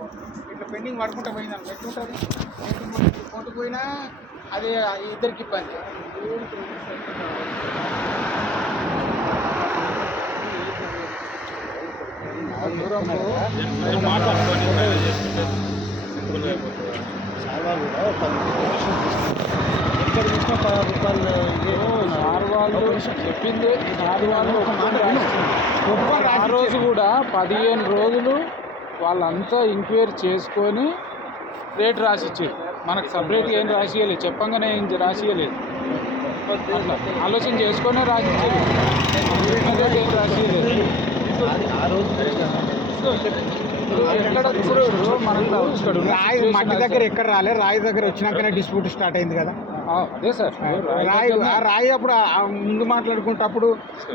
అనుకో, ఇట్లా పెండింగ్ పడుకుంటా పోయింది అనుకో, ఎట్లుంటుంది? కోర్టుకు పోయినా అదే ఇద్దరికి ఇబ్బంది. ఎక్కడ చూసినా 10 రూపాయలు సార్ వాళ్ళు చెప్పింది. సార్ వాళ్ళు ఆ రోజు కూడా 15 రోజులు వాళ్ళంతా ఎంక్వైరీ చేసుకొని రేట్ రాసిచ్చారు. మనకు సపరేట్గా ఏం రాసియలేదు, చెప్పంగానే ఏం రాసియలేదు. అట్లా ఆలోచన చేసుకునే రాసిచ్చారు, ఏం రాసియలేదు. ఆ రోజు ఎక్కడ ఇప్పుడు మనకు రాయి మట్టి దగ్గర ఎక్కడ రాలే, రాయి దగ్గర వచ్చినాకనే డిస్ప్యూట్ స్టార్ట్ అయింది కదా. అదే సార్, రాయి అప్పుడు ముందు మాట్లాడుకుంటప్పుడు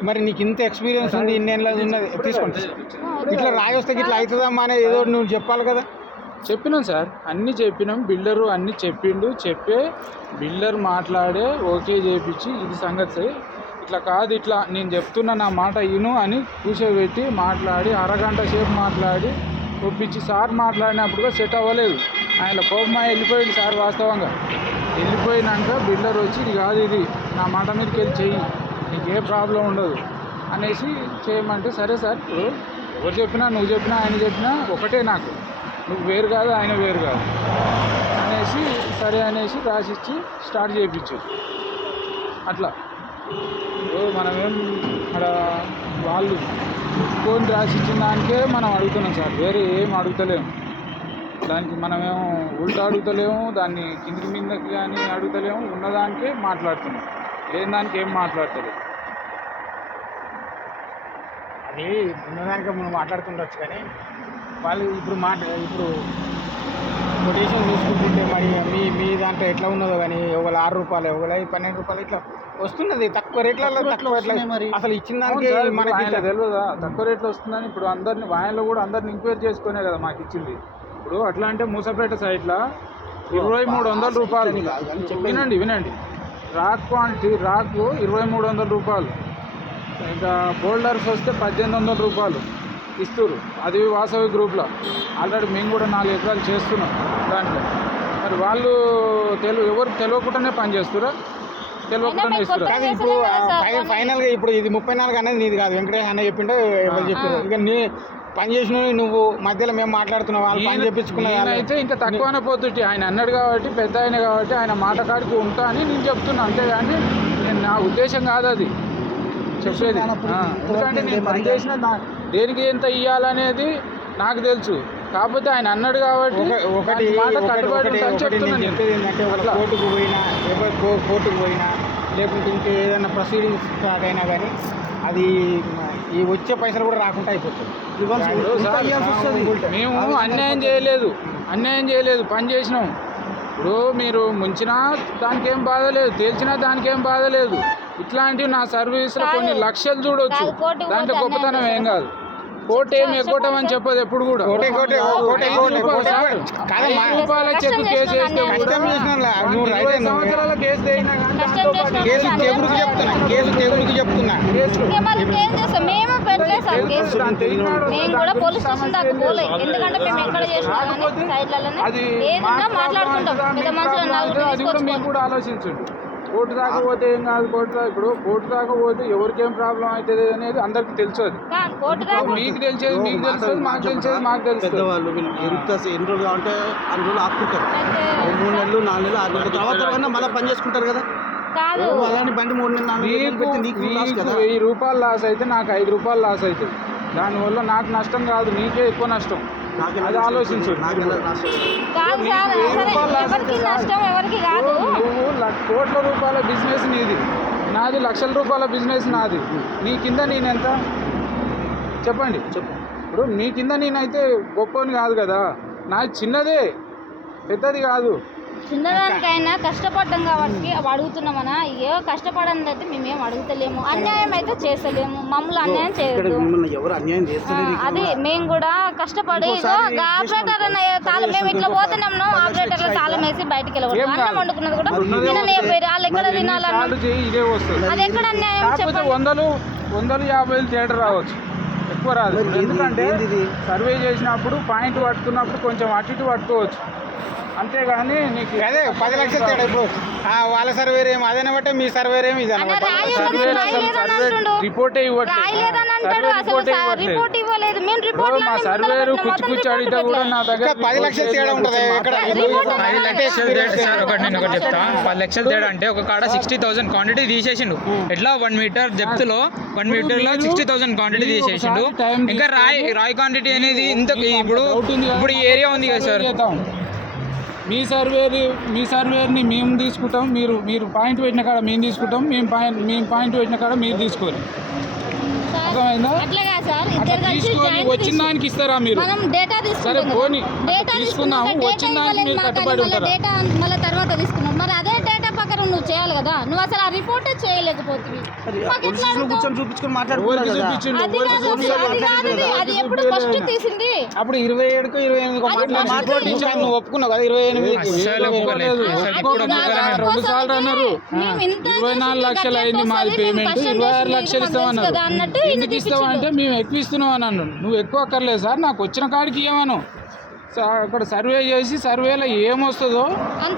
మరి నీకు ఇంత ఎక్స్పీరియన్స్ ఉంది, ఇన్నేళ్ళ ఉన్నది తీసుకోండి, ఇట్లా రాయి వస్తే ఇట్లా అవుతుందమ్మా అనేది ఏదో నువ్వు చెప్పాలి కదా. చెప్పినాం సార్, అన్నీ చెప్పినాం. బిల్డరు అన్నీ చెప్పిండు, చెప్పే బిల్డర్ మాట్లాడే ఓకే చేయించి ఇది సంగతి ఇట్లా కాదు, ఇట్లా నేను చెప్తున్నా నా మాట ఇను అని కూర్చోబెట్టి మాట్లాడి అరగంట సేపు మాట్లాడి ఒప్పించి సార్ మాట్లాడినప్పుడు సెట్ అవ్వలేదు. ఆయన కోపమా వెళ్ళిపోయింది సార్. వాస్తవంగా వెళ్ళిపోయినాక బిల్డర్ వచ్చి ఇది కాదు, ఇది నా మాట మీదకి వెళ్ళి చెయ్యి, నీకు ఏ ప్రాబ్లం ఉండదు అనేసి చేయమంటే సరే సార్, ఇప్పుడు ఎవరు చెప్పినా నువ్వు చెప్పినా ఆయన చెప్పినా ఒకటే, నాకు నువ్వు వేరు కాదు ఆయన వేరు కాదు అనేసి సరే అనేసి రాసిచ్చి స్టార్ట్ చేయించు. అట్లా మనమేం అక్కడ వాళ్ళు ఫోన్ రాసిచ్చిన దానికే మనం అడుగుతున్నాం సార్, వేరే ఏం అడుగుతలేము. దానికి మనమేమో ఉల్టా అడుగుతలేము, దాన్ని కిందికి మీదకి కానీ అడుగుతలేము, ఉన్నదానికే మాట్లాడుతున్నాం, లేని దానికి ఏం మాట్లాడతలేము. అది ఉన్నదానికే మనం మాట్లాడుతుండొచ్చు కానీ వాళ్ళు ఇప్పుడు కొటేషన్ చూసుకుంటుంటే మరి మీ దాంట్లో ఎట్లా ఉన్నదో కానీ ఒకళ్ళు 6 రూపాయలు, ఒకళ్ళు 12 రూపాయలు ఇట్లా వస్తున్నది. తక్కువ రేట్లలో తక్కువ ఎట్లా అసలు ఇచ్చిన దానికి మనకి తెలియదా తక్కువ రేట్లో వస్తుందని? ఇప్పుడు అందరిని వాయిన్లో కూడా అందరిని ఎంక్వైరీ చేసుకునే కదా మాకు ఇచ్చింది. ఇప్పుడు అట్లా అంటే మూసపేట సైడ్లో 2300 రూపాయలు. వినండి, రాక్ క్వాంటిటీ రాకు 2300 రూపాయలు, ఇంకా బోల్డర్స్ వస్తే 1800 రూపాయలు ఇస్తున్నారు. అది వాసవి గ్రూప్లో ఆల్రెడీ మేము కూడా 4 ఎకరాలు చేస్తున్నాం దాంట్లో. మరి వాళ్ళు ఎవరు తెలియకుండానే పని చేస్తారా? తెలియకుండానే ఇస్తారు. కానీ ఇప్పుడు ఫైనల్గా ఇప్పుడు ఇది 34 అనేది నీది కాదు, వెంకటేష్ అన్న చెప్పిండో ఎవరు చెప్పారు? ఇక నీ పని చేసిన నువ్వు మధ్యలో మేము మాట్లాడుతున్నాం, వాళ్ళు పని చేయించుకున్నాను అయితే ఇంకా తక్కువనే పోతుంటే ఆయన అన్నాడు కాబట్టి, పెద్ద ఆయన కాబట్టి ఆయన మాట కాడికి ఉంటా అని నేను చెప్తున్నా, అంతేగాని నా ఉద్దేశం కాదు అది చెప్పేది. ఎందుకంటే నేను పని చేసిన దేనికి ఎంత ఇవ్వాలనేది నాకు తెలుసు, కాకపోతే ఆయన అన్నాడు కాబట్టి చెప్పేది ఏంటంటే కోర్టుకు పోయినా, కోర్టుకు పోయినా లేకుంటే ఇంకా ఏదైనా ప్రొసీడింగ్స్ స్టార్ట్ అయినా కానీ అది ఈ వచ్చే పైసలు కూడా రాకుండా అయిపోతుంది. మేము అన్యాయం చేయలేదు, పని చేసినాం. ఇప్పుడు మీరు ముంచినా దానికి ఏం బాధ లేదు, తేల్చినా దానికి ఏం బాధ లేదు. ఇట్లాంటివి నా సర్వీస్లో కొన్ని లక్షలు చూడవచ్చు, దాంట్లో గొప్పతనం ఏం కాదు. కోర్టు ఏం ఎగ్గొట్టమని చెప్పదు ఎప్పుడు కూడా. 5 రూపాయల చెక్ కేసు వేస్తే 20 సంవత్సరాల కేసు అయినా కేసు తెగులుకి చెప్తున్నా మేము కూడా పోలీస్ స్టేషన్ దాకా పోలే, ఎందుకంటే మేము ఎక్కడ చేసినా కానీ సైడ్లలోనే ఏదైనా మాట్లాడుకుంటాం. పెద్ద మనుషులు కూడా ఆలోచించండి. కోర్టు దాకా పోతే ఏం కాదు, కోర్టు దాకా పోతే ఎవరికేం ప్రాబ్లం అవుతుంది అనేది అందరికి తెలుసు. అది మీకు తెలిసేది మీకు తెలుస్తుంది, మాకు తెలిసేది మాకు తెలుస్తుంది. పెద్దవాళ్ళు ఎన్ని రోజులు అంటే అన్ని రోజులు ఆపుకుంటారు, 3 నెలలు 4 నెలలు 6 నెలల తర్వాత మళ్ళీ పని చేసుకుంటారు కదా. అలాంటి బండి 3 నెలలు 4 నెలలు పెట్టి నీకు 1000 రూపాయలు లాస్ అయితే నాకు 5 రూపాయలు లాస్ అవుతుంది. దానివల్ల నాకు నష్టం కాదు, నీకే ఎక్కువ నష్టం. అది ఆలోచించు. నువ్వు కోట్ల రూపాయల బిజినెస్ నీది, నాది లక్షల రూపాయల బిజినెస్ నాది. నీ కింద నేనెంత చెప్పండి. ఇప్పుడు మీ కింద నేనైతే గొప్పని కాదు కదా, నాది చిన్నదే, పెద్దది కాదు. చిన్నదానికైనా కష్టపడ్డాం కాబట్టి అడుగుతున్నామన్నా. ఏవో కష్టపడని అయితే మేమేం అడుగుతలేము, అన్యాయం అయితే చేస్తలేము, మమ్మల్ని అన్యాయం చేయదు. అది మేము కూడా కష్టపడి ఆపరేటర్ తాళం, మేము ఇట్లా పోతున్నాం, ఆపరేటర్లో తాళం వేసి బయటకు వెళ్ళకూడదు. అన్నం వండుకున్నది కూడా తినలేకపోయారు, వాళ్ళు ఎక్కడ తినాలన్నా ఇదే వస్తుంది. అది ఎక్కడ అన్యాయం చెప్పండి. 100-50 తేడా రావచ్చు. పట్టుకోరాదు. మరి ఎందుకంటే ఏంది? సర్వే చేసినప్పుడు పాయింట్ పట్టుకున్నప్పుడు కొంచెం అటు ఇటు పట్టుకోవచ్చు, అంతేగాని నీకు అదే 10 లక్షలు తేడా. ఇప్పుడు వాళ్ళ సర్వేర్ ఏమో అదైనా బట్టే మీ సర్వేర్ ఏమి ఇది అన్న రిపోర్టే రిపోర్ట్ ఇవ్వలేదు. మేము రిపోర్ట్ మా సర్వేరు కుచ్చి అడిగితే కూడా నా దగ్గర 10 లక్షలు తేడా ఉంటుంది. ఇక్కడ 5 లక్షలు తేడా సార్. నేను ఒకటి చెప్తా, 10 లక్షలు తేడా అంటే ఒక కాడ 60,000 క్వాంటిటీ తీసేసిండు. ఎట్లా 1 మీటర్ డెప్త్ లో 1 మీటర్ లో 60,000 క్వాంటిటీ తీసేసిండు. ఇంకా రాయి క్వాంటిటీ అనేది ఇంత ఇప్పుడు ఈ ఏరియా ఉంది కదా సార్, మీ సర్వేని మేము తీసుకుంటాం, మీరు పాయింట్ పెట్టిన కాడ మేము తీసుకుంటాం, మేము పాయింట్ పెట్టిన కాడ మీరు తీసుకోరు. అర్థమైందా? అట్లా తీసుకొని వచ్చిన దానికి ఇస్తారా మీరు? సరే పోనీ తీసుకుందాము, వచ్చిన దానికి మీరు కట్టుబడి ఉంటారా? డేటా మళ్ళీ తర్వాత తీసుకున్నాం. మరి అదే డేటా ప్రకారం నువ్వు చేయాలి కదా. నువ్వు అసలు ఆ రిపోర్టే చేయలేకపోతుంది. కూర్చొని చూపించుకొని ఊరికి మాట్లాడుకోవాలి కదా. చూపించిండు, అది ఎప్పుడు ఫస్ట్ తీసింది? అప్పుడు 27కు 28 మాట్లాడి నువ్వు ఒప్పుకున్నావు కదా. 28 2 సార్లు అన్నారు. 24 లక్షలు అయింది మాది పేమెంట్, 26 లక్షలు ఇస్తామన్నారు. ఎందుకు ఇస్తావు అంటే మేము ఎక్కువ ఇస్తున్నాం అని అన్నాను. నువ్వు ఎక్కువ అక్కర్లేదు సార్, నాకు వచ్చిన కాడికి ఇవ్వను. అక్కడ సర్వే చేసి సర్వేలో ఏమొస్తుందో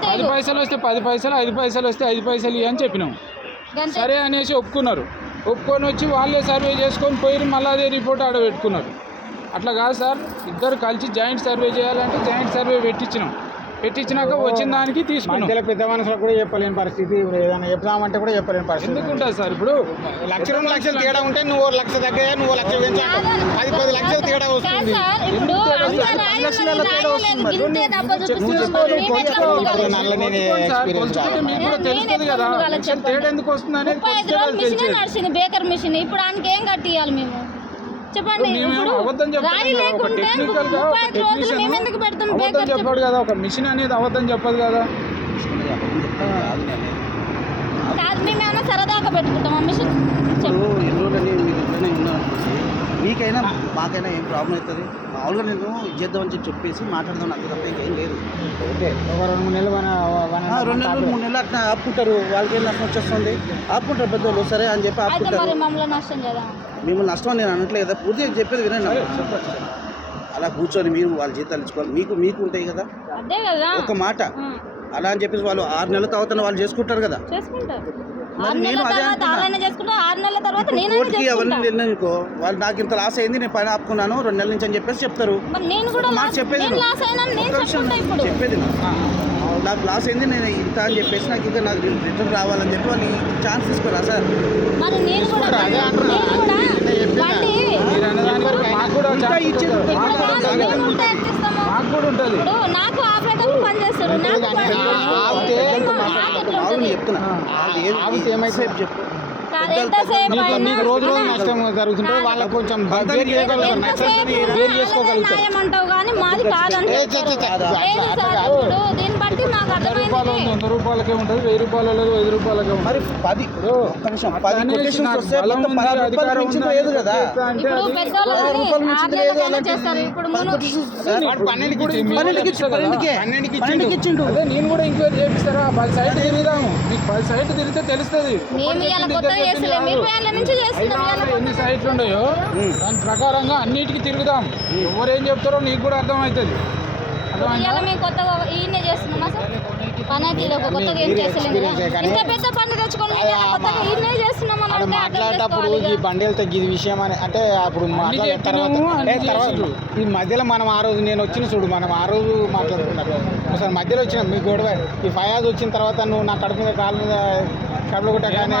10 పైసలు వస్తే 10 పైసలు, 5 పైసలు వస్తే 5 పైసలు ఇవ్వ అని చెప్పినాం. సరే అనేసి ఒప్పుకున్నారు. ఒప్పుకొని వచ్చి వాళ్ళే సర్వే చేసుకొని పోయి మళ్ళీ అదే రిపోర్ట్ ఆడ పెట్టుకున్నారు. అట్లా కాదు సార్, ఇద్దరు కలిసి జాయింట్ సర్వే చేయాలంటే జాయింట్ సర్వే పెట్టించినాక వచ్చిన దానికి తీసుకున్నాం. మధ్యలో పెద్ద మనుషులకు కూడా చెప్పలేని పరిస్థితి. ఇప్పుడు ఏదైనా చెప్తామంటే కూడా చెప్పలేని పరిస్థితి. ఎందుకు ఉంటుంది సార్? ఇప్పుడు 1,00,000 2 లక్షలు తేడా ఉంటే నువ్వు 1 లక్ష దగ్గర నువ్వు 1 లక్ష పెంచావు, అది 10 లక్షలు తేడా వస్తుంది. మీకు కూడా తెలుస్తుంది కదా తేడా ఎందుకు వస్తుంది అనేది. బేకర్ మిషన్ ఇప్పుడు ఆయనకి ఏం కట్టియాలి మేము చెప్పండి. అబద్ధం చెప్పాడు కదా, ఒక మిషన్ అనేది అబద్ధం చెప్పదు కదా. కాదు, మేమేమన్నా సరదాగా పెట్టుకుంటాం మిషన్. మీకైనా మాకైనా ఏం ప్రాబ్లం అవుతుంది? మామూలుగా నేను ఇచ్చేద్దామని చెప్పేసి మాట్లాడదాం, అంత తప్ప ఇంకేం లేదు. ఓకే, ఒక 2-3 నెలలు 2 నెలలు 3 నెలలు అట్లా ఆపుకుంటారు. వాళ్ళకి ఏం నష్టం వచ్చేస్తుంది, ఆపుకుంటారు పెద్దోళ్ళు. సరే అని చెప్పి ఆపుకుంటారు. మిమ్మల్ని నష్టం నేను అనట్లేదు కదా, పూర్తిగా చెప్పేది వినండి. అలా కూర్చొని మీరు వాళ్ళ జీతాలు ఇచ్చుకోవాలి, మీకు ఉంటాయి కదా. ఒక మాట అలా అని చెప్పేసి వాళ్ళు 6 నెలల తర్వాత వాళ్ళు చేసుకుంటారు కదా. నేను అదే కోర్టుకి అవన్నీ వెళ్ళిననుకో, వాళ్ళు నాకు ఇంత లాస్ అయింది, నేను పైన ఆపుకున్నాను 2 నెలల నుంచి అని చెప్పేసి చెప్తారు. మాట చెప్పేది చెప్పేది నాకు లాస్ అయింది, నేను ఇంత అని చెప్పేసి నాకు ఇంకా నాకు రిటర్న్ రావాలని చెప్పి వాళ్ళు ఛాన్స్ తీసుకోరా సార్? నాకు ఆపరేటర్ పని చేస్తారు. చెప్తున్నా ఏమైతే చెప్పు. మీకు రోజు నష్టం జరుగుతుంటే వాళ్ళకి కొంచెం అంటావు కానీ మాది కాదంటే దీన్ని బట్టి మాకు అర్థమైంది. 100 రూపాయలకే ఉంటుంది, 1000 రూపాయలు లేదు, 5 రూపాయలకే ఉంటుంది. మరి 10 అధికారం లేదు కదా. ఇప్పుడు పెద్దోళ్ళు చేస్తారు. ఇప్పుడు 12కి ఇచ్చిండు. అదే నేను కూడా ఎంక్వైరీ చేపిస్తారా? 10 సైట్ తిరుగుదాము, మీకు 10 సైట్ తిరిగితే తెలుస్తుంది ఎన్ని సైట్లు ఉన్నాయో. దాని ప్రకారంగా అన్నిటికీ తిరుగుదాం, ఎవరు ఏం చెప్తారో నీకు కూడా అర్థమవుతుంది. మేము కొత్తగా ఈయనే చేస్తున్నామా సార్? పనేతీలో కొత్తగా ఏం చేస్తలేము. ఇంత పెద్ద పన్ను తెచ్చుకొని కొత్తగా ఈయనే చేస్తున్నాం. మాట్లాడేటప్పుడు ఈ బండిలు తగ్గి విషయం అని అంటే అప్పుడు మాట్లాడిన తర్వాత ఈ మధ్యలో మనం ఆ రోజు నేను వచ్చిన చూడు, మనం ఆ రోజు మాట్లాడుకున్నాం. ఒకసారి మధ్యలో వచ్చిన మీ గొడవ ఈ ఫయాజ్ వచ్చిన తర్వాత నువ్వు నా కడుపు మీద కాలు మీద కడుపు కొట్ట కానీ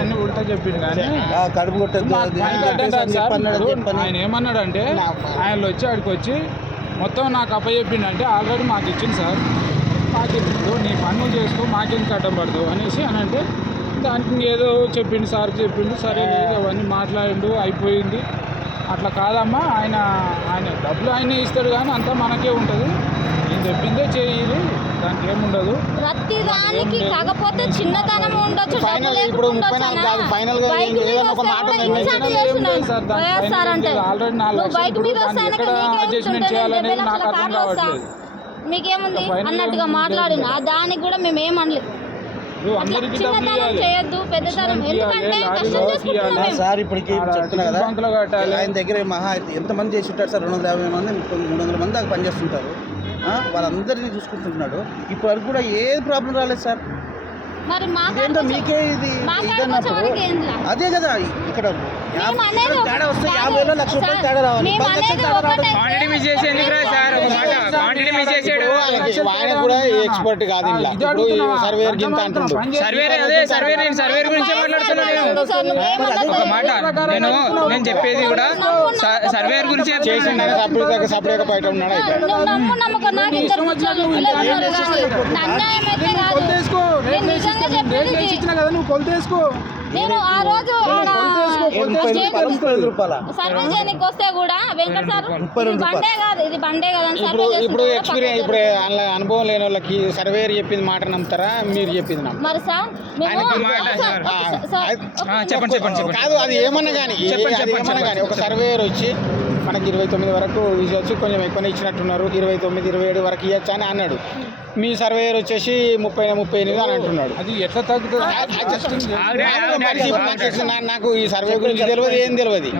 అన్ని ఉల్టా చెప్పిండు. కానీ కడుపు కొట్టదు ఆయన ఏమన్నాడంటే, ఆయన వచ్చి ఆడికి వచ్చి మొత్తం నాకు అప్పచెప్పిండు. ఆల్రెడీ మాకు ఇచ్చింది సార్, మాకు ఇప్పుడు నీ పనులు చేసుకో, మాకెందుకు అడ్డం పడదు అనేసి అని అంటే దానికి ఏదో చెప్పిండు, సార్ చెప్పిండు. సరే అవన్నీ మాట్లాడిండు, అయిపోయింది. అట్లా కాదమ్మా, ఆయన డబ్బులు ఆయనే ఇస్తాడు కానీ అంతా మనకే ఉంటుంది, నేను చెప్పిందే చేయాలి, దానికి ఏముండదు. ప్రతి దానికి కాకపోతే చిన్నతనం ఉండొచ్చు. ఇప్పుడు 34 కాదు, ఫైనల్ గా ఏదైనా ఒక మాట మీకేముంది అన్నట్టుగా మాట్లాడిన దానికి కూడా మేము ఏమనలేదు. నువ్వు అందరికీ డబ్బులు చిన్నతనం ఇవ్వాలి. చేయొద్దు, పెద్దతనం ఎందుకంటే కష్టం చేసుకుంటున్నాం మేము. సార్ ఇప్పటికి చెప్తున్నా కదా, బ్యాంకులో కట్టాలి. ఆయన దగ్గర మహా అయితే ఎంతమంది చేసి ఉంటారు సార్? 250 మంది 300 మంది దాకా పనిచేస్తుంటారు. వాళ్ళందరినీ చూసుకుంటున్నాడు. ఇప్పుడు వరకు కూడా ఏ ప్రాబ్లం రాలేదు సార్. మరి ఇదేంటో మీకే ఇది ఇదన్నప్పుడు అదే కదా ఇక్కడ తేడా వస్తే 50,000 1,00,000 రూపాయలు తేడా రావాలి. 10 లక్షలు తేడా రావడం క్వాంటిటీ మిస్ చేసి ఎందుకు రా సార్? ఒక మాట, క్వాంటిటీ మిస్ చేసాడు. ఆయన కూడా ఎక్స్పర్ట్ కాదు ఇలా. ఇప్పుడు సర్వేర్ గింత అంటుండు. సర్వేర్ అదే సర్వేర్, నేను సర్వేర్ గురించి మాట్లాడుతున్నాను. ఒక మాట, నేను చెప్పేది కూడా సర్వేర్ గురించి చేసిండని సపరేట్గా బయట ఉన్నాడు. అయితే నువ్వు నమ్ము నమ్మకం నాకు ఇద్దరు కూర్చోళ్ళు అన్యాయం అయితే కాదు. నేను నిజంగా చెప్పేది ఇది. ఇచ్చిన కదా నువ్వు కొలతేసుకో. నేను ఆ రోజు రూపాయల సర్వే చేయడానికి వస్తే కూడా వెంకట సార్ ఇది బండే కదా అని సర్వే ఇప్పుడు చేస్తే ఎక్స్పీరియన్స్ ఇప్పుడు అనుభవం లేని వాళ్ళకి సర్వేర్ చెప్పింది మాట నమ్ముతారా, మీరు చెప్పింది నమ్ముతారా? మరి సార్ మేము చెప్పండి చెప్పండి చెప్పండి. కాదు అది ఏమన్నా కానీ ఏమన్నా కానీ ఒక సర్వేయర్ వచ్చి మనకి 29 వరకు ఇవ్వచ్చు, కొంచెం ఎక్కువనే ఇచ్చినట్టున్నారు, 29, 27 వరకు ఇవ్వచ్చు అని అన్నాడు. మీ సర్వేయర్ వచ్చేసి 30, 38 అని అంటున్నాడు. అది ఎట్లా తగ్గుతుంది? నాకు ఈ సర్వే గురించి తెలియదు, ఏం తెలియదు.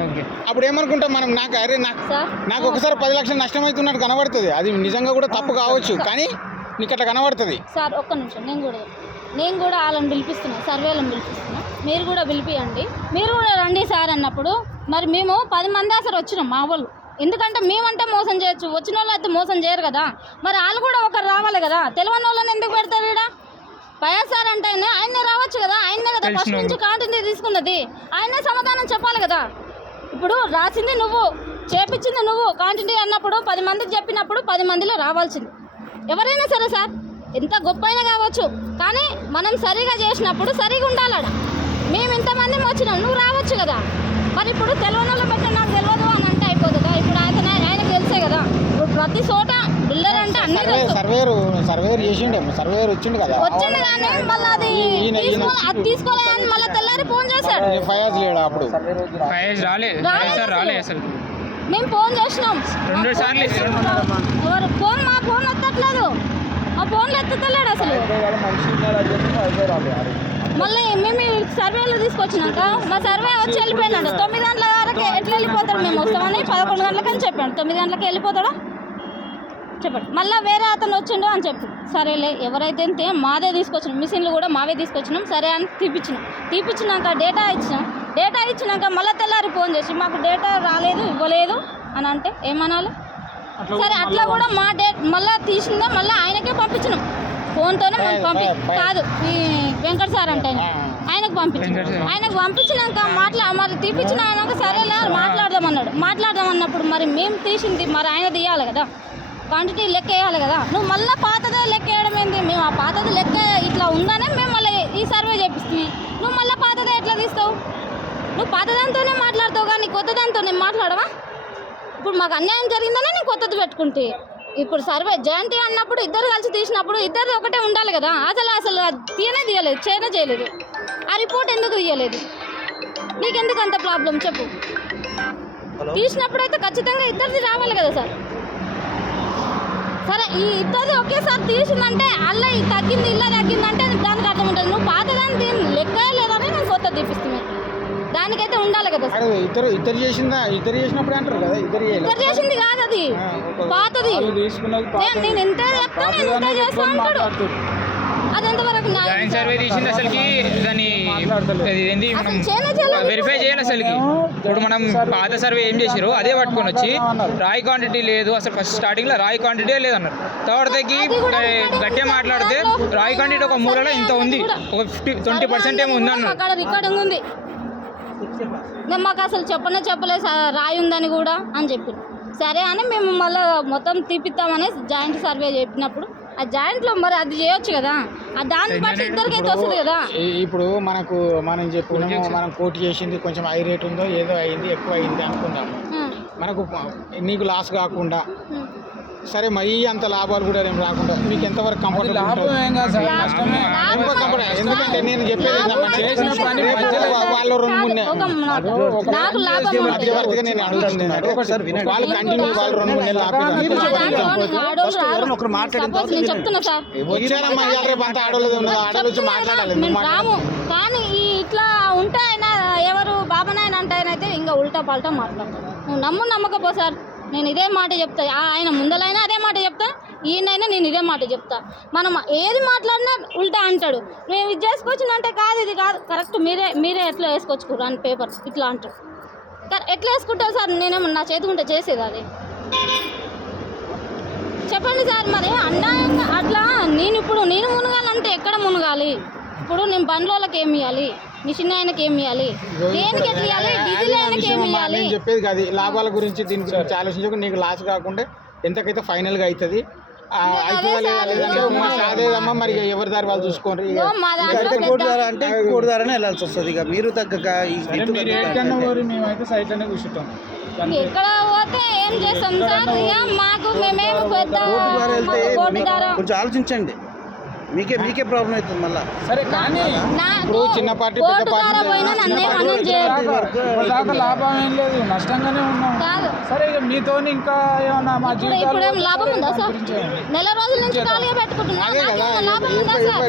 అప్పుడు ఏమనుకుంటాం మనం, నాకు ఒకసారి 10 లక్షలు నష్టం అవుతున్నట్టు కనబడుతుంది. అది నిజంగా కూడా తప్పు కావచ్చు, కానీ నీకు అట్లా కనబడుతుంది. సార్ ఒక్క నిమిషం, నేను కూడా వాళ్ళని పిలిపిస్తున్నా, సర్వేలను పిలిపిస్తున్నా. మీరు కూడా పిలిపియండి, మీరు కూడా రండి సార్ అన్నప్పుడు మరి మేము 10 మంది అసలు వచ్చినాం మా వాళ్ళు. ఎందుకంటే మేమంటే మోసం చేయొచ్చు, వచ్చిన వాళ్ళు అయితే మోసం చేయరు కదా. మరి వాళ్ళు కూడా ఒకరు రావాలి కదా. తెలియని వాళ్ళని ఎందుకు పెడతారు ఇక్కడ? పయాస్ సార్ అంటే ఆయనే రావచ్చు కదా, ఆయనే కదా ఫస్ట్ నుంచి కాంటిటీ తీసుకున్నది, ఆయనే సమాధానం చెప్పాలి కదా. ఇప్పుడు రాసింది నువ్వు, చేపించింది నువ్వు, కాంటిటీ అన్నప్పుడు 10 మందికి చెప్పినప్పుడు 10 మందిలో రావాల్సింది ఎవరైనా సరే సార్, ఎంత గొప్ప అయినా కావచ్చు. కానీ మనం సరిగా చేసినప్పుడు సరిగా ఉండాలడ. మేము ఇంతమంది వచ్చినాం, నువ్వు రావచ్చు కదా. మరి ఇప్పుడు తెలియని వాళ్ళు పెట్టే నాకు తెలియదు అని అంటే అయిపోతుందా? ఇప్పుడు ఆయనకు తెలిసే కదా. ఇప్పుడు ప్రతి చోట బిల్డర్ అంటే అన్ని సర్వేర్ చేసిండే, సర్వేర్ వచ్చిండు కదా, వచ్చింది కానీ మళ్ళీ అది తీసుకోలేదని మళ్ళీ తెల్లారి ఫోన్ చేశాడు. ఫయాజ్ లేడు అప్పుడు, ఫైజ్ రాలేదు అసలు. మేము ఫోన్ చేసినాం 2 సార్లు. ఎవరు ఫోన్? మా ఫోన్ ఎత్తట్లేదు, మా ఫోన్లో ఎత్తలేడు అసలు. మళ్ళీ మేము సర్వేలో తీసుకొచ్చినాక మా సర్వే వచ్చి వెళ్ళిపోయినాడు. 9 గంటల వరకు ఎట్లా వెళ్ళిపోతాడు? మేము వస్తామని 11 గంటలకని చెప్పాడు. 9 గంటలకు వెళ్ళిపోతాడా చెప్పండి. మళ్ళీ వేరే అతను వచ్చిండు అని చెప్పు. సరేలే, ఎవరైతే మాదే తీసుకొచ్చినాం, మిషన్లు కూడా మావే తీసుకొచ్చినాం సరే అని తీపిచ్చినాక డేటా ఇచ్చినాక మళ్ళీ తెల్లారి ఫోన్ చేసి మాకు డేటా రాలేదు, ఇవ్వలేదు అని అంటే ఏమనాలి? సరే అట్లా కూడా మా మళ్ళీ తీసిందే మళ్ళీ ఆయనకే పంపించినాం. ఫోన్తోనే మేము కాదు ఈ వెంకట సార్ అంటే ఆయనకు పంపించినాక మరి తీపిచ్చినాక సరేలే మాట్లాడదామన్నప్పుడు మరి మేము తీసింది మరి ఆయన తీయాలి కదా, క్వాంటిటీ లెక్క వేయాలి కదా. నువ్వు మళ్ళీ పాతదే లెక్క వేయడం ఏంటి? మేము ఆ పాతది లెక్క ఇట్లా ఉందనే మేము మళ్ళీ ఈ సర్వే చేపిస్తుంది. నువ్వు మళ్ళీ పాతదే ఎట్లా తీస్తావు? నువ్వు పాతదాంతోనే మాట్లాడతావు కానీ కొత్త దాంతో నేను మాట్లాడవా? ఇప్పుడు మాకు అన్యాయం జరిగిందనే నేను కొత్తది పెట్టుకుంటే, ఇప్పుడు సర్వే జయంతి అన్నప్పుడు ఇద్దరు కలిసి తీసినప్పుడు ఇద్దరిది ఒకటే ఉండాలి కదా. అసలు తీయలేదు, చేయలేదు. ఆ రిపోర్ట్ ఎందుకు తీయలేదు? నీకెందుకు అంత ప్రాబ్లం చెప్పు? తీసినప్పుడు అయితే ఖచ్చితంగా ఇద్దరిది రావాలి కదా సార్. సరే ఈ ఇద్దరిది ఒకేసారి తీసిందంటే అలా తగ్గింది ఇలా తగ్గిందంటే దానికి అర్థం ఉంటుంది. నువ్వు పాతదాన్ని లెక్క లేదని నేను కొత్త తీపిస్తున్నాను, దానికైతే ఉండాలి కదా సార్. ఇద్దరు చేసినప్పుడు అంటారు కదా, ఇద్దరు చేసింది కాదు, అది పాతది. నేను ఎంత చెప్తాను ఎంత చేస్తా అంటాడు. అది ఎంతవరకు సర్వే తీసింది అసలుకి దాన్ని వెరిఫై చేయాలి అసలుకి. ఇప్పుడు మనం పాత సర్వే ఏం చేసారు అదే పట్టుకొని వచ్చి రాయి క్వాంటిటీ లేదు అసలు, ఫస్ట్ స్టార్టింగ్ లో రాయి క్వాంటిటీ లేదన్నారు. తర్వాత గట్టిగా మాట్లాడితే రాయి క్వాంటిటీ ఒక మూలలో ఇంత ఉంది, ఒక 20% ఏమో ఉంది అన్నారు. అక్కడ రికార్డింగ్ ఉంది, మాకు అసలు చెప్పలేదు రాయి ఉందని కూడా అని చెప్పి. సరే అని మేము మళ్ళీ మొత్తం తీపిస్తామని జాయింట్ సర్వే చెప్పినప్పుడు ఆ జాయింట్లో మరి అది చేయొచ్చు కదా, దాన్ని బట్టి ఇద్దరికైతే వస్తుంది కదా. ఇప్పుడు మనం చెప్పుకున్నాము, మనం కోర్టు చేసింది కొంచెం హై రేట్ ఉందో ఏదో అయింది, ఎక్కువ అయింది అనుకుందాము. మనకు నీకు లాస్ కాకుండా సరే మరీ అంత లాభాలు కూడా ఏం రాకుండా మీకు ఎంతవరకు కంఫర్ట్ లాభం ఏం కాదు సార్, నష్టమే. ఎందుకంటే నేను చెప్పేది చేసిన పని వాళ్ళు 2-3 నాకు లాభం ఉంది. మధ్యవర్తిగా నేను అడుగుతున్నాను. వాళ్ళు కంటిన్యూ వాళ్ళు 2-3 నెలలు ఎవరైనా ఒకరు మాట్లాడిన తర్వాత నేను చెప్తున్నా సార్, వచ్చారమ్మా ఇవాళ రేపు అంతా ఆడోళ్ళది ఉన్నది, ఆడోళ్ళు వచ్చి మాట్లాడాలి. మేము రాము. కానీ ఇట్లా ఉంటే ఆయన ఎవరు బాబానాయన అంటే ఆయన అయితే ఇంకా ఉల్టా పల్టా మాట్లాడతాడు. నువ్వు నమ్మకపో సార్, నేను ఇదే మాట చెప్తా. ఆయన ముందలైనా అదే మాట చెప్తా, ఈయనైనా నేను ఇదే మాట చెప్తా. మనం ఏది మాట్లాడినా ఉల్టా అంటాడు. మేము ఇది చేసుకోవచ్చు అంటే కాదు, ఇది కాదు కరెక్ట్, మీరే ఎట్లా వేసుకోవచ్చు అని పేపర్ ఇట్లా అంటాడు. ఎట్లా వేసుకుంటావు సార్? నేనేమో నా చేతుకుంటే చేసేది అది చెప్పండి సార్. మరి అన్యాయంగా అట్లా నేను మునగాలంటే ఎక్కడ మునగాలి? ఇప్పుడు నేను బండ్లోకి ఏమి ఇవ్వాలి, మిషన్ ఆయనకి ఏమి ఇవ్వాలి, దేనికి ఎట్లా ఇవ్వాలి, డీజిల్ ఆయనకి ఏమి ఇవ్వాలి? నేను చెప్పేది కాదు లాభాల గురించి, దీని గురించి ఆలోచించకుండా నీకు లాస్ కాకుండా ఎంతకైతే ఫైనల్గా అవుతుంది అదేదమ్మా. మరి ఎవరి దారి వాళ్ళు చూసుకోండి. కోటి ద్వారా అంటే కోటి ద్వారానే వెళ్ళాల్సి వస్తుంది. ఇక మీరు తగ్గక మీరు ఎక్కడన్నా ఊరి మేమైతే సైట్లోనే కూర్చుంటాం. ఎక్కడ పోతే ఏం చేస్తాం సార్? మాకు మేమేమి పెద్ద కోటి ద్వారా వెళ్తే కోటి ద్వారా కొంచెం ఆలోచించండి, మీకే ప్రాబ్లం అవుతుంది మళ్ళీ. సరే కానీ ఇప్పుడు చిన్న పార్టీ పెద్ద కోటి ద్వారా పోయినా నన్ను ఏమన్నా చేయదు. దాకా లాభం ఏం లేదు, నష్టంగానే ఉన్నాం. కాదు సరే ఇక మీతో ఇంకా ఏమన్నా మా ఇప్పుడు ఏం లాభం ఉందా సార్? నెల రోజుల నుంచి ఖాళీగా పెట్టుకుంటున్నా, లాభం ఉందా సార్?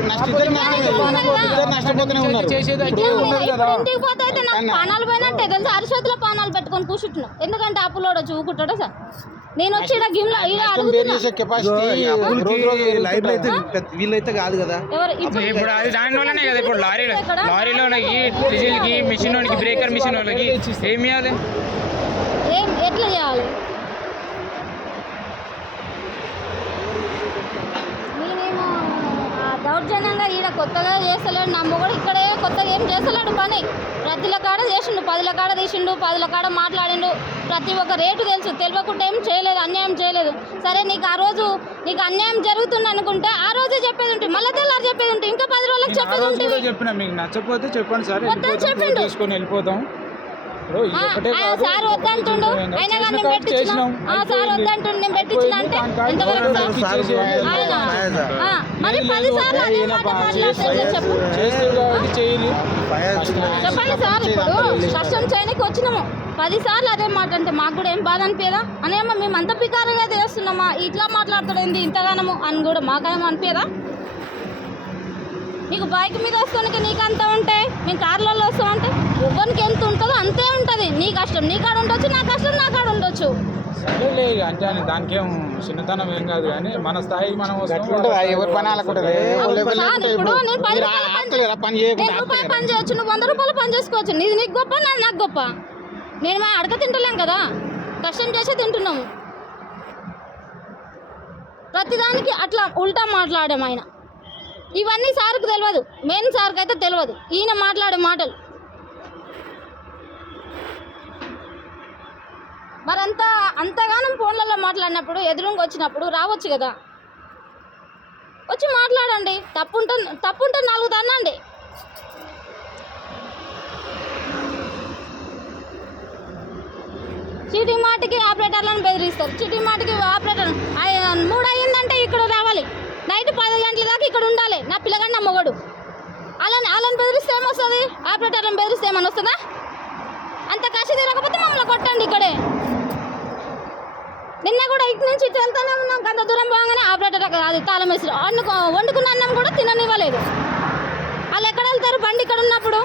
నష్టపోతూనే ఉన్నారు. చేసేది అయితే ఉండదు కదా. ఇంటికి పోతే అయితే నాకు పానాలు పోయినట్టే తెలుసు. అరిచేతిలో పానాలు పెట్టుకొని కూర్చుంటున్నాం. ఎందుకంటే అప్పులోడు వచ్చి ఊకుంటాడా సార్? నేను వచ్చి ఈడ గిమ్లా ఈడ అడుగుతున్నా. లైవ్ అయితే వీళ్ళైతే కాదు కదా. ఎవరు ఇప్పుడు అది దానిలోనే కదా. ఇప్పుడు లారీలోకి డీజిల్కి మిషన్ వాళ్ళకి బ్రేకర్ మిషన్ వాళ్ళకి ఏమి ఇవ్వాలి? ఎట్లా చేయాలి? నేనేమో దౌర్జన్యంగా ఈడ కొత్తగా చేస్తలేడు. నా మొగుడు ఇక్కడే కొత్తగా ఏం చేస్తలేడు పని. ప్రతిల కాడ చేసిండు, 10ల కాడ తీసిండు, 10ల కాడ మాట్లాడిండు. ప్రతి ఒక్క రేటు తెలుసు, తెలియకుండా ఏం చేయలేదు, అన్యాయం చేయలేదు. సరే నీకు ఆ రోజు నీకు అన్యాయం జరుగుతుంది అనుకుంటే ఆ రోజే చెప్పేది ఉంటుంది, మళ్ళీ తెల్లారు చెప్పేది ఉంటుంది, ఇంకా 10 రోజులకు చెప్పేది ఉంటుంది. చెప్పిన మీకు నచ్చకపోతే చెప్పండి సార్, చెప్పిండు తీసుకొని వెళ్ళిపోతాం. సార్ వద్దంటుండు, అయినా కానీ నేను పెట్టించిన. సార్ వద్దంటుండు, నేను పెట్టించిన అంటే ఎంతవరకు సార్? ఆయన మరి 10 సార్లు అదే మాట మాట్లాడతారు. చెప్పండి సార్. ఇప్పుడు కష్టం చేయడానికి వచ్చినాము, 10 సార్లు అదే మాట అంటే మాకు కూడా ఏం బాధ అనిపించదా? అనేమో మేము అంత పికారంగా చేస్తున్నామా, ఇట్లా మాట్లాడుతుంది ఇంతగానము అని కూడా మాకేమో అనిపించదా? నీకు బైక్ మీద వస్తానికి నీకు అంత ఉంటే, మేము కార్లలో వస్తామంటే ఎవరికి ఎంత ఉంటుందో అంతే ఉంటుంది. నీ కష్టం నీ కాడ ఉండొచ్చు, నా కష్టం నా కాడ ఉండొచ్చు. సరేలే అంటే దానికి ఏం చిన్నతనం ఏం కాదు, కానీ మన స్థాయికి మనం ఎవరి పని ఇప్పుడు నేను 10 రూపాయలు పని చేయొచ్చు, నువ్వు 100 రూపాయలు పని చేసుకోవచ్చు. నీది నీకు గొప్ప, నాది నాకు గొప్ప. నేను మేము అడగ తింటలేం కదా, కష్టం చేసే తింటున్నాము. ప్రతిదానికి అట్లా ఉల్టా మాట్లాడాం ఆయన. ఇవన్నీ సార్కు తెలియదు, మెయిన్ సార్కి అయితే తెలియదు ఈయన మాట్లాడే మాటలు. మరి అంతగానం ఫోన్లలో మాట్లాడినప్పుడు ఎదురుగా వచ్చినప్పుడు రావచ్చు కదా, వచ్చి మాట్లాడండి. తప్పుంటే 4 తన్నండి. చీటింగ్ మాటికి ఆపరేటర్లను బెదిరిస్తారు, చీటింగ్ మాటికి ఆపరేటర్ 3 అయ్యిందంటే ఇక్కడ రావాలి, నైట్ 10 గంటల దాకా ఇక్కడ ఉండాలి. నా పిల్లగాడు నా మొగడు. వాళ్ళని బెదిరిస్తే ఏమొస్తుంది? ఆపరేటర్లను బెదిరిస్తే ఏమని వస్తుందా? అంత కసి తిరగకపోతే మమ్మల్ని కొట్టండి ఇక్కడే. నిన్న కూడా ఇటు నుంచి ఇటు వెళ్తానే ఉన్నాం, గంట దూరం పోగానే ఆపరేటర్ అది తాళం వేసి వండుకున్న అన్నం కూడా తిననివ్వలేదు. వాళ్ళు ఎక్కడ వెళ్తారు బండి ఇక్కడ ఉన్నప్పుడు?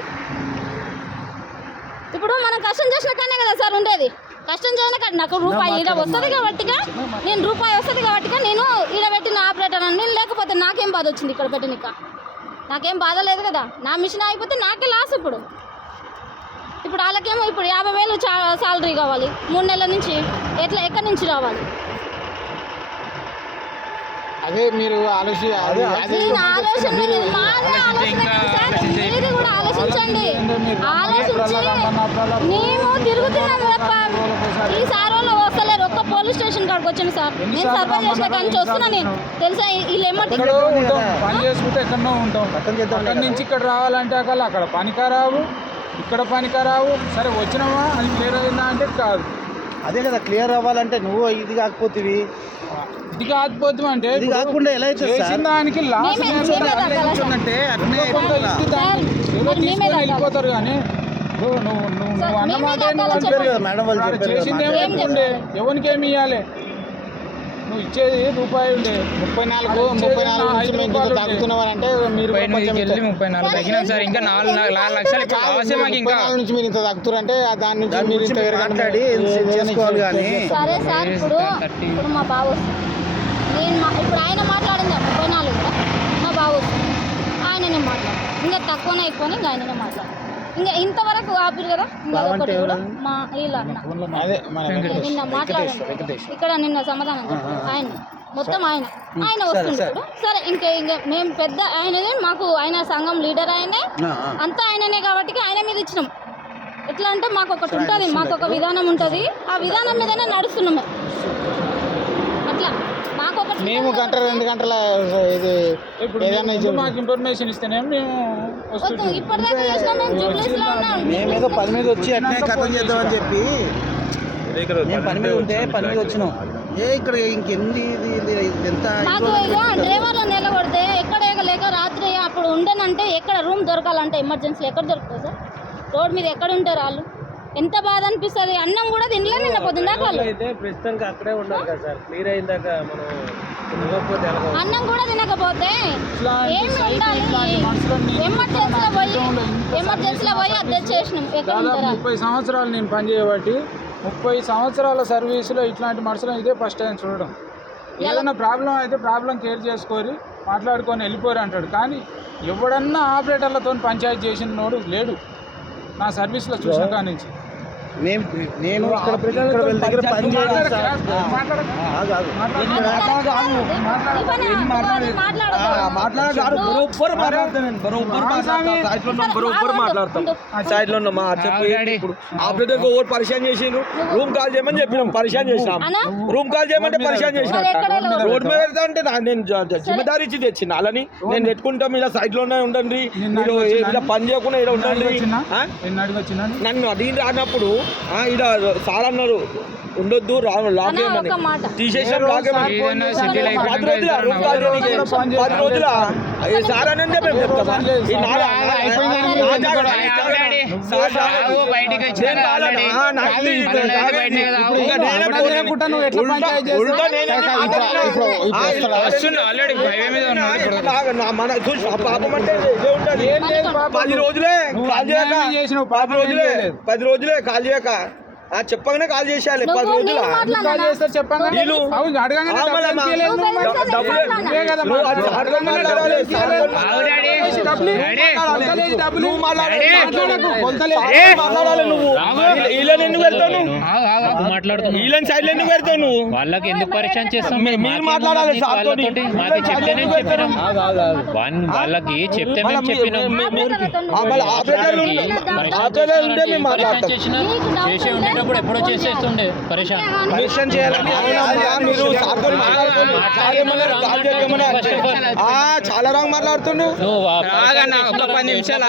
ఇప్పుడు మనం కష్టం చేసిన కానే కదా సార్ ఉండేది. కష్టం చేయక నాకు రూపాయి ఈడ వస్తుంది కాబట్టిగా, నేను రూపాయి వస్తుంది కాబట్టిగా నేను ఈడ పెట్టిన ఆపరేటర్ అని. నేను లేకపోతే నాకేం బాధ వచ్చింది ఇక్కడ పెట్టినక? నాకేం బాధ లేదు కదా. నా మిషన్ అయిపోతే నాకే లాస్. ఇప్పుడు వాళ్ళకేమో ఇప్పుడు 50,000 శాలరీ కావాలి 3 నెలల నుంచి. ఎక్కడి నుంచి రావాలి? అదే మీరు ఆలోచించి కూడా ఆలోచించండి. మేము తిరుగుతున్నాము. ఈ సార్ వాళ్ళు వస్తలేరు. ఒక్క పోలీస్ స్టేషన్ కాడికి వచ్చాను సార్. నేను సర్వే చేసిన కానీ వస్తున్నా. నేను తెలుసా వీళ్ళు ఏమంటే పని చేసుకుంటే ఎక్కడో ఉంటాం, అక్కడి నుంచి ఇక్కడ రావాలంటే అక్కడ పనికరావు, ఇక్కడ పనికరావు. సరే వచ్చినామా అది క్లియర్ అయిందా అంటే కాదు. అదే కదా, క్లియర్ అవ్వాలంటే నువ్వు ఇది కాకపోతేవి ఇది కాకపోతే అంటే ఇది కాకుండా ఎలా అవుతుంది చేసిన సార్? దానికి లాస్ మేమే అంటే అట్లనే కొంత ఇస్తే దాన్ని ఏదో మరి మేమే తీసుకొని కట్టాలి. వెళ్ళిపోతారు కానీ నువ్వు అన్నమాట మేమే కట్టాలి చెప్పారు కదా మేడం వాళ్ళు చెప్పారు కదా. చేసిందేమో ఉండే ఎవరికి ఏమి ఇవ్వాలి నువ్వు ఇచ్చేది రూపాయి ఉండే 34 నుంచి మేము ఇంత తగ్గుతున్నామంటే మీరు 30 వెళ్ళి 34 తగ్గినాం సార్. ఇంకా 4 లక్షలు ఇప్పుడు లాసే మాకు ఇంకా. 34 నుంచి మీరు ఇంత తగ్గుతారంటే దాని నుంచి దాని మీరు గురించి ఇంత మాట్లాడి చేసుకోవాలి కానీ సరే సార్ ఇప్పుడు మా బావ వస్తుంది ఇప్పుడు ఆయన మాట్లాడింది 34 కూడా మా బావ వస్తుంది ఆయననే మాట్లాడు ఇంకా తక్కువనే ఎక్కువనే ఇంకా ఆయననే మాట్లాడు ఇంకా ఇంతవరకు ఆపిరు కదా ఇంకా ఒకటి కూడా మా ఇలా అదే మన నిన్న మాట్లాడండి ఇక్కడ నిన్న సమాధానం చెప్పారు. ఆయన మొత్తం ఆయన వస్తుంటాడు సరే ఇంకా మేము పెద్ద ఆయనదే మాకు ఆయన సంఘం లీడర్ ఆయనే అంతా ఆయననే కాబట్టి ఆయన మీద ఇచ్చినాం ఎట్లా అంటే మాకు ఒకటి ఉంటుంది మాకు ఒక విధానం ఉంటుంది ఆ విధానం మీదనే నడుస్తున్నాం మేము. అట్లా మాకు ఒకటి మేము గంట 2 గంటల ఇది ఇప్పుడు ఏదైనా మాకు ఇన్ఫర్మేషన్ ఇస్తేనే మేము వద్దు ఇప్పటిదాకా చేసినా నేను జూబ్లీస్లో ఉన్నాను మేమేదో పని మీద వచ్చి అట్నే కథం చేద్దామని చెప్పి మేము పని మీద ఉంటే పని మీద వచ్చినాం ఇక్కడ ఇంకెంది ఇది ఎంత మాకు ఇక డ్రైవర్లో నిలబడితే ఎక్కడ లేక రాత్రి అప్పుడు ఉండనంటే ఎక్కడ రూమ్ దొరకాలంటే ఎమర్జెన్సీ ఎక్కడ దొరుకుతుంది సార్ రోడ్ మీద ఎక్కడ ఉంటారు వాళ్ళు ఎంత బాధ అనిపిస్తుంది అన్నం కూడా తినలే నిన్న పొద్దున్న దాకా వాళ్ళు ప్రస్తుతానికి అక్కడే ఉన్నారు కదా సార్ క్లియర్ అయిందాక మనం ఇవ్వకపోతే అన్నం కూడా తినకపోతే ఏమి ఉండాలి ఎమర్జెన్సీలో పోయి అది చేసినాం ఎక్కడ దాదాపు ఉంటారా 30 సంవత్సరాలు నేను పనిచేయబట్టి 30 సంవత్సరాల సర్వీసులో ఇట్లాంటి మనుషులను ఇదే ఫస్ట్ టైం చూడడం. ఏదైనా ప్రాబ్లం అయితే ప్రాబ్లం కేర్ చేసుకొని మాట్లాడుకొని వెళ్ళిపోరు అంటాడు కానీ ఎవడన్నా ఆపరేటర్లతో పంచాయతీ చేసిన నోడు లేడు నా సర్వీస్లో చూసిన కాడి నుంచి. నేను ఇక్కడ వీళ్ళ దగ్గర పని చేయడం సార్ సైడ్ లో ఉన్నామా చెప్పి ఇప్పుడు ఆపరేటర్ ఓవర్ పరిశాన్ చేసిండు రూమ్ కాల్ చేయమని చెప్పినాం పరిశాన్ చేసినాం రూమ్ కాల్ చేయమంటే పరిశాన్ చేసినాం రోడ్ మీద పెడతా అంటే నేను జిమ్మదారి ఇచ్చి తెచ్చిన అలాని నేను పెట్టుకుంటాం ఇలా సైడ్ లోనే ఉండండి మీరు ఇలా పని చేయకుండా ఇలా ఉండండి నన్ను అడిగి రానప్పుడు ఇలా సార్ అన్నారు ఉండొద్దు లాగేమని తీసేసాం లాగేమని 10 రోజుల రూమ్ కాల్ చేయడానికి 10 రోజుల సార్ అని మేము చెప్తామా పాపం అంటే ఇదే ఉంటుంది 10 రోజులే కాల్ చేయక 10 రోజులే కాల్ చేయక చెప్పగానే కాల్ చేసేయాలి 10 రోజులు వీళ్ళని సైడ్ ఎందుకు పెడతావు నువ్వు వాళ్ళకి ఎందుకు పరిచయం చేస్తాం మీరు మాట్లాడాలి మాకు చెప్తేనే చెప్పినాం వాళ్ళకి చెప్తే మేము చెప్పినాం ఆపరేటర్ ఉంటే మేము మాట్లాడతాం చేసే ఉండేటప్పుడు ఎప్పుడో చేసేస్తుండే పరిశాన్ మీరు చాలా రాంగ్ మాట్లాడుతుండు ఒక 10 నిమిషాలు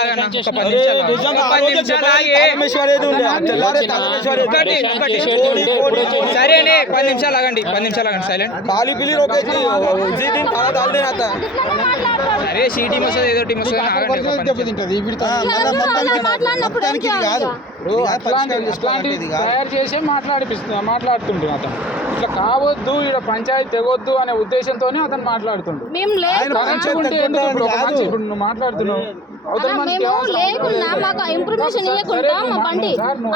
సరే 10 నిమిషాలు ఆగండి సైలెంట్ ఖాళీ పిల్లి అరే సి టీం వస్తుంది ఏదో టీం వస్తుంది దెబ్బతింటది మొత్తానికి ఇది కాదు అట్లాంటివి తయారు చేసి మాట్లాడుతుండే అతను ఇట్లా కావద్దు ఇక్కడ పంచాయతీ తెగొద్దు అనే ఉద్దేశంతోనే అతను మాట్లాడుతుండు. మేము ఇప్పుడు నువ్వు మాట్లాడుతున్నావు మేము లేకున్నా మాకు ఇన్ఫర్మేషన్ ఇవ్వకుండా మా బండి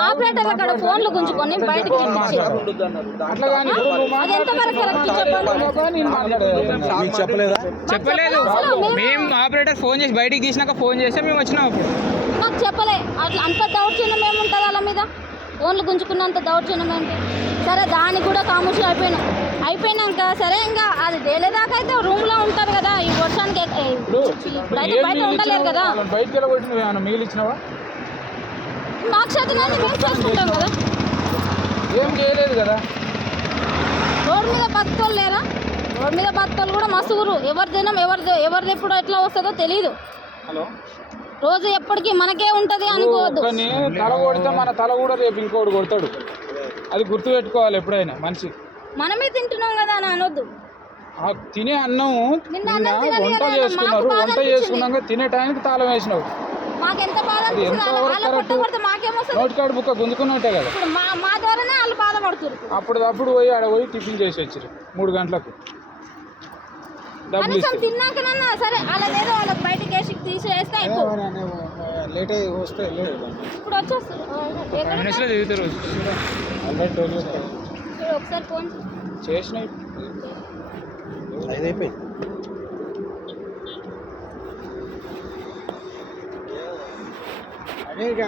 ఆపరేటర్ అక్కడ ఫోన్లు గుంజుకొని బయటకి అట్లా కానీ అది ఎంతవరకు కరెక్ట్ చెప్పండి. చెప్పలేదు మేము ఆపరేటర్ ఫోన్ చేసి బయటికి తీసినాక ఫోన్ చేస్తే మేము వచ్చినాం అప్పుడు మాకు చెప్పలే అట్లా అంత దౌర్జన్యం ఏముంటుంది వాళ్ళ మీద ఫోన్లు గుంజుకున్నంత దౌర్జన్యం ఏంటి సరే దానికి కూడా కాముషి అయిపోయినాక సరే ఇంకా అది తేలేదాకా అయితే రూమ్లో ఉంటారు కదా ఈ వర్షానికి ఇప్పుడైతే బయట ఉండలేరు కదా బయటకి వెళ్ళగొట్టి మిగిలిచ్చినావా మాకు చేతనాన్ని మేము చేసుకుంటాం కదా ఏం చేయలేదు కదా రోడ్డు మీద బతుకోలు లేరా రోడ్డు మీద బతుకోలు కూడా మస్తుగురు ఎవరి దినం ఎవరిది ఎప్పుడు ఎట్లా వస్తుందో తెలియదు హలో రోజు ఎప్పటికీ మనకే ఉంటుంది అనుకోవద్దు కానీ తల కొడితే మన తల కూడా రేపు ఇంకోటి కొడతాడు అది గుర్తు పెట్టుకోవాలి ఎప్పుడైనా మనిషి మనమే తింటున్నాం కదా అని అనొద్దు. ఆ తినే అన్నం నిన్న నిన్న అన్నం తినాలి వంట కదా, చేసుకున్నారు, మాకు బాధ వంట అనిపించింది. చేసుకున్నాక తినే టైంకి తాళం వేసినావు. మాకెంత బాధ అది అనిపిస్తుంది. ఎంత వాళ్ళ వరకు పొట్ట కరెక్ట్? కొడితే మాకేమొస్తుంది? నోటి కాడు బుక్క గుంజుకున్నట్టే కదా. ఇప్పుడు మా ద్వారానే వాళ్ళు బాధపడుతున్నారు. అప్పుడు పోయి ఆడ పోయి టిఫిన్ చేసి వచ్చారు 3 గంటలకు డబ్బులు కనీసం ఇస్తే. తిన్నాకనన్నా సరే వాళ్ళదేదో వాళ్ళకి బయటకి వేసి తీసేస్తే అయిపో. లేట్ అయ్యి వస్తే లేదు ఇప్పుడు వచ్చేస్తారు. ఎక్కడ 5 minutes లో దిగుతారు. ఆల్రెడీ టోల్ చూడు, ఒకసారి ఫోన్ చేసినాయి. 5 అయిపోయింది. అదే ఇక